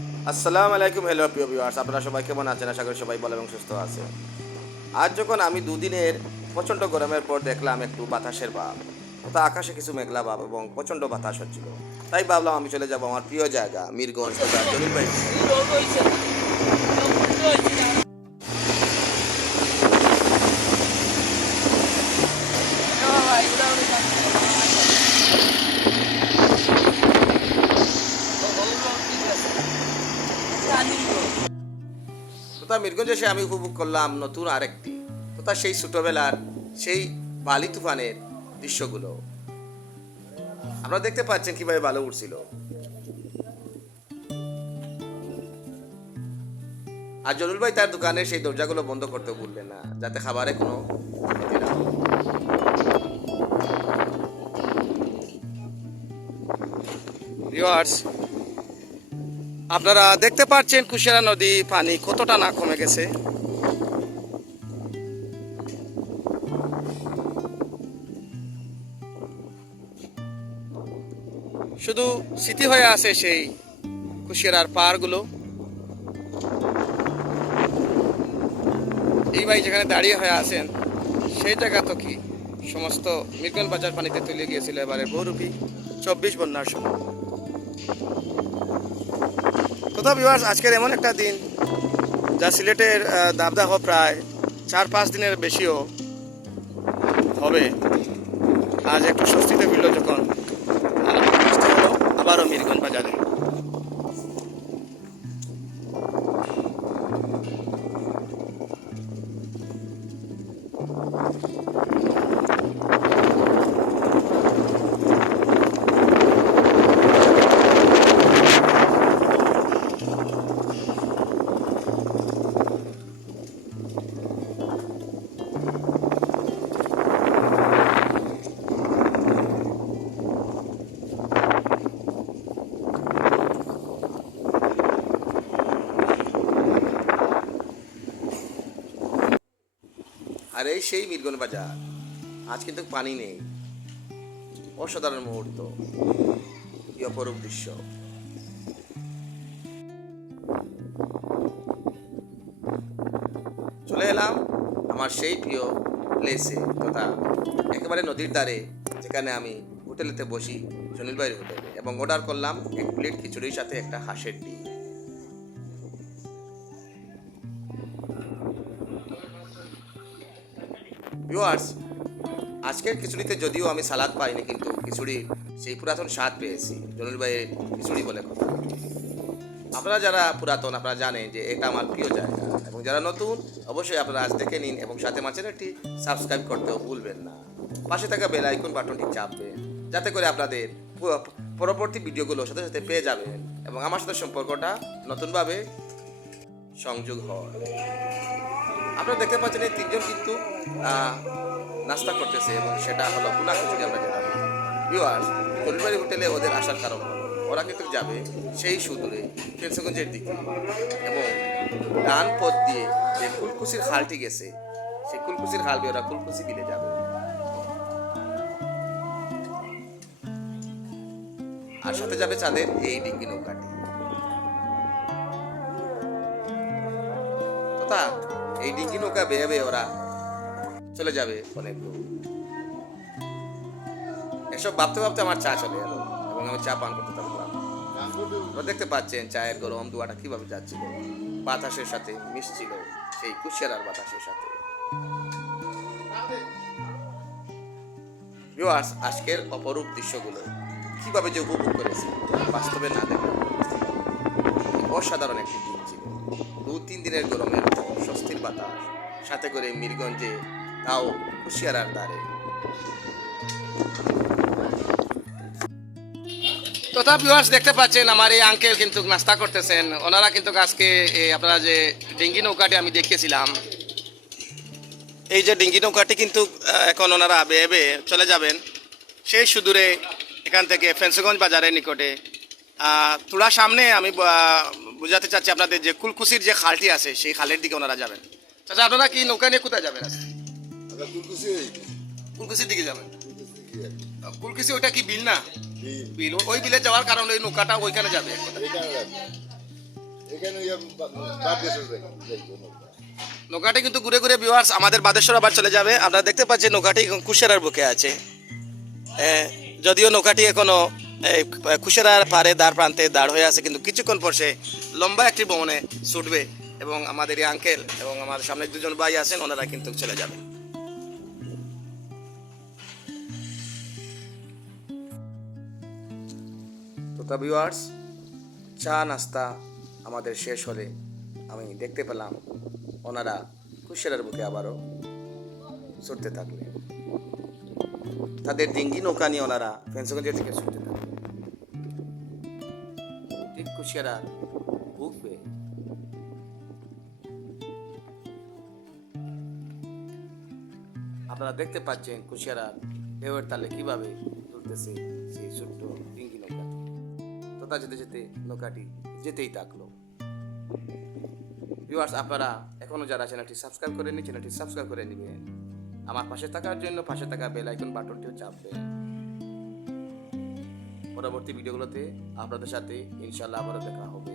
আসসালামু আলাইকুম, হ্যালো প্রিয় ভিউয়ার্স, আপনারা সবাই কেমন আছেন? আশা করি সবাই ভালো এবং সুস্থ আছে। আজ যখন আমি দুদিনের প্রচণ্ড গরমের পর দেখলাম একটু বাতাসের ভাব, তো আকাশে কিছু মেঘলা ভাব এবং প্রচণ্ড বাতাস হচ্ছিল, তাই ভাবলাম আমি চলে যাব আমার প্রিয় জায়গা মিরগঞ্জ তথা জলিল ভাই। তথা মিরগঞ্জ এসে আমি উপভোগ করলাম নতুন আরেকটি তথা সেই ছোটবেলার সেই বালি তুফানের দৃশ্যগুলো। আপনারা দেখতে পাচ্ছেন কিভাবে ভালো উঠছিল। আর জলিল ভাই তার দোকানের সেই দরজাগুলো বন্ধ করতে ভুলবেন না, যাতে খাবারে কোনো ক্ষতি না হয়। ভিউয়ার্স, আপনারা দেখতে পাচ্ছেন কুশিয়ারা নদী পানি কতটা না কমে গেছে। শুধু স্মৃতি হয়ে আছে সেই কুশিয়ারার পাহাড়গুলো। এই ভাই যেখানে দাঁড়িয়ে হয়ে আছেন সেই জায়গা তো কি সমস্ত মিরগঞ্জ বাজার পানিতে তুলে গিয়েছিল এবারে বহুরূপী 24 বন্যার সময়। তথা ভিউয়ার্স, আজকের এমন একটা দিন যা সিলেটের দাবদাহ প্রায় 4-5 দিনের বেশিও হবে। আজ একটু স্বস্তিতে ফিরল যখন আবারও মিরগঞ্জ বাজারে। আর এই সেই মিরগঞ্জ বাজার, আজ কিন্তু পানি নেই। অসাধারণ মুহূর্ত, কি অপরূপ দৃশ্য। চলে এলাম আমার সেই প্রিয় প্লেসে তথা একেবারে নদীর ধারে, যেখানে আমি হোটেলেতে বসি, সুনীল ভাইয়ের হোটেলে, এবং অর্ডার করলাম 1 প্লেট খিচুড়ির সাথে একটা হাঁসের ডিম। ভিউয়ার্স, আজকের খিচুড়িতে যদিও আমি সালাদ পাইনি, কিন্তু খিচুড়ির সেই পুরাতন স্বাদ পেয়েছি। জলিল ভাইয়ের খিচুড়ি বলে কথা। আপনারা যারা পুরাতন, আপনারা জানেন যে এটা আমার প্রিয় জায়গা, এবং যারা নতুন অবশ্যই আপনারা আজ দেখে নিন এবং সাথে আমার চ্যানেলটি সাবস্ক্রাইব করতেও ভুলবেন না। পাশে থাকা বেল আইকন বাটনটি চাপবেন, যাতে করে আপনাদের পরবর্তী ভিডিওগুলো সাথে সাথে পেয়ে যাবেন এবং আমার সাথে সম্পর্কটা নতুনভাবে সংযোগ হয়। আপনারা দেখতে পাচ্ছেন এই 3 জন কিন্তু নাস্তা করতেছে, এবং সেটা হলো ভুনা খিচুড়ি। আমরা যেটা ভিউয়ার্স, জলিলবাড়ি হোটেলে ওদের আসার কারণ হলো ওরা কিন্তু যাবে সেই সুদূরে ফেন্সগঞ্জের দিকে, এবং ডান পথ দিয়ে যে কুলকুসির খালটি গেছে, সেই কুলকুসির খাল দিয়ে ওরা কুলকুসি বিলে যাবে। আর সাথে যাবে চাঁদের এই ডিঙ্গি নৌকাটি। তথা এই ডিঙ্গি নৌকা বেয়ে বেয়ে ওরা চলে যাবে অনেক দূর। এসব ভাবতে ভাবতে আমার চা চলে এলো, এবং আমি চা পান করতে থাকলাম। আপনারা দেখতে পাচ্ছেন চায়ের গরম দুয়াটা কিভাবে যাচ্ছিল, বাতাসের সাথে মিশছিল, সেই কুশিয়ারার বাতাসের সাথে। ভিউয়ার্স, আজকের অপরূপ দৃশ্যগুলো কিভাবে যে উপভোগ করেছি বাস্তবে না দেখলাম। অসাধারণ একটি দিন ছিল। 2-3 দিনের গরমের স্বস্তির বাতাস, সাথে করে মিরগঞ্জে, তাও কুশিয়ারার দ্বারে। তথা ভিউয়ার্স, দেখতে পাচ্ছেন আমার এই আঙ্কেল কিন্তু নাস্তা করতেছেন। ওনারা কিন্তু আজকে আপনারা যে ডিঙ্গি নৌকাটি আমি দেখিয়েছিলাম, এই যে ডিঙ্গি নৌকাটি কিন্তু এখন ওনারা বেয়ে বেয়ে চলে যাবেন সেই সুদূরে, এখান থেকে ফেন্সগঞ্জ বাজারের নিকটে। তোরা সামনে আমি বুঝাতে চাচ্ছি আপনাদের যে কুলকুসির যে খালটি আছে সেই খালের দিকে ওনারা যাবেন। চাচা, আপনারা কি নৌকা নিয়ে কোথায় যাবেন? কুলকুসির দিকে যাবেন। কুলকুসি ওইটা কি বিল না? বিল। ওই বিলে যাওয়ার কারণে ওই নৌকাটা ওইখানে যাবে। এখানে ইয়ে বাদ দিয়ে চলে যাই নৌকাটি কিন্তু ঘুরে ঘুরে ভিউয়ার্স আমাদের বাদেশ্বর আবার চলে যাবে। আপনারা দেখতে পাচ্ছেন নৌকাটি কুশিয়ারার বুকে আছে। যদিও নৌকাটি এখনো কুশিয়ারার পারে দ্বার প্রান্তে দাঁড় হয়ে আছে, কিন্তু কিছুক্ষণ পর সে লম্বা একটি ভ্রমণে ছুটবে এবং আমাদের এই আঙ্কেল এবং আমাদের সামনে দুজন ভাই আছেন, ওনারা কিন্তু চলে যাবে। তো ভিউয়ার্স, চা নাস্তা আমাদের শেষ হলে আমি দেখতে পেলাম ওনারা কুশিয়ারার বুকে আবারও ছুটতে থাকলেন। তাদের ডিঙ্গি নৌকা নিয়ে ওনারা ফেন্সগঞ্জের দিকে ছুটতে থাকলেন, ঠিক কুশিয়ারার বুক বেয়ে। আপনারা দেখতে পাচ্ছেন কুশিয়ারার ঢেউয়ের তালে কিভাবে তুলতেছে সেই ছোট্ট ডিঙ্গি নৌকা। তোতা যেতে যেতে নৌকাটি যেতেই থাকলো। ভিউয়ার্স, আপনারা এখনো যারা চ্যানেলটি সাবস্ক্রাইব করেননি, চ্যানেলটি সাবস্ক্রাইব করে নেবেন। আমার পাশে থাকার জন্য পাশে থাকা বেল আইকন বাটনটিও চাপবেন। পরবর্তী ভিডিওগুলোতে আপনাদের সাথে ইনশাআল্লাহ আবারও দেখা হবে।